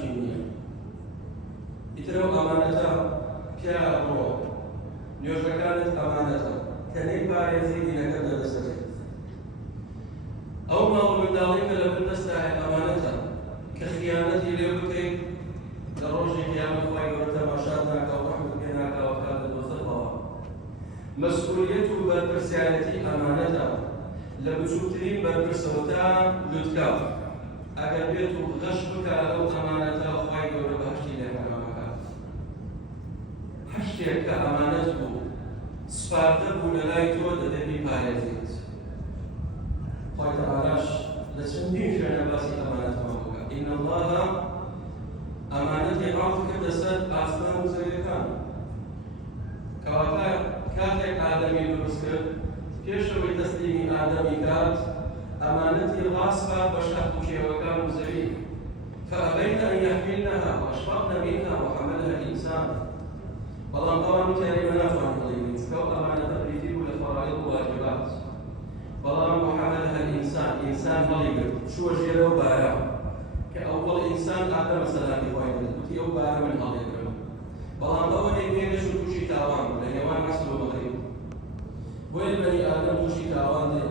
شينية يترو أمانة كيا برو نيوش كانت أمانة كنيبا يزيد نكدر دستك أو ما من ذلك لم تستعي أمانة كخيانتي ليبكي لروجي قيام خوي ورتماشاتنا كورحمة بينك وكالة وثقة مسؤوليته بالبرسيالتي أمانة لبشوترين بالبرسوتا لدكا أجر بيتو غشبك أو أمانة خوي وربهشتي لحرامك حشتك أمانته سفارتك ونلايتو ددبي باريزيت خوي تعالاش لسندين شأن باسي أمانة مهوكا إن الله أمانة عرضك دسات أصلا زيكان كواتا كاتك آدمي درسكر كيشوي تسليمي آدمي كات أمانتي غاصبة بشأت شيوكان زريك فأبيت أن يحملنها وأشفقن منها وحملها الإنسان والله طبعا كان منافعا قليلا سكو أمانة بريتيب لفرائض واجبات والله وحملها الإنسان إنسان ضليل شو جيره بايع كأول إنسان آدم سلامي خوينا وتي أو بايع من هذا بەڵام ئەوە نێنێ شو تووشی تاوان لە نێوان عەسڵ و مەغریب بۆیە بەنی ئادەم تووشی تاوان دێ